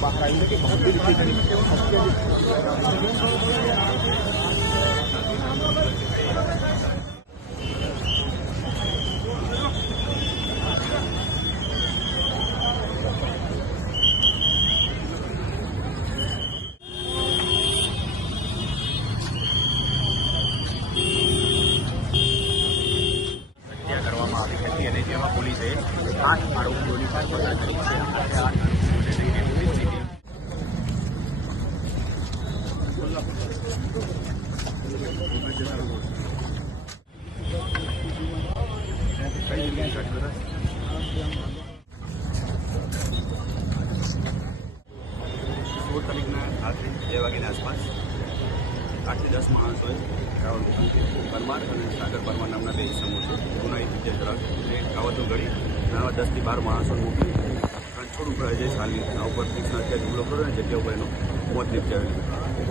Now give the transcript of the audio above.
બહાર આવી કે કરવામાં આવી હતી અને જેમાં પોલીસે 8 આરોપીઓની ધરપકડ કરી છે. આજે 8 આરોપીઓને લઈને પોલીસની ટીમ તારીખના રાત્રે 2 વાગ્યાની આસપાસ 8 થી 10 માણસોએ રાહુલ પરમાર અને સાગર પરમાર નામના 2 ઇસમો છે ગુનાહિત રીતે ધરાવ એ કાવતો ગળી 10 થી 12 માણસો મોકલી રણછોડ ઉપર અજય સાલની ઉપર તીક્ષ્ણ હત્યા હુમલો કર્યો અને જગ્યા ઉપર એનું મોત નીપજાવ્યું.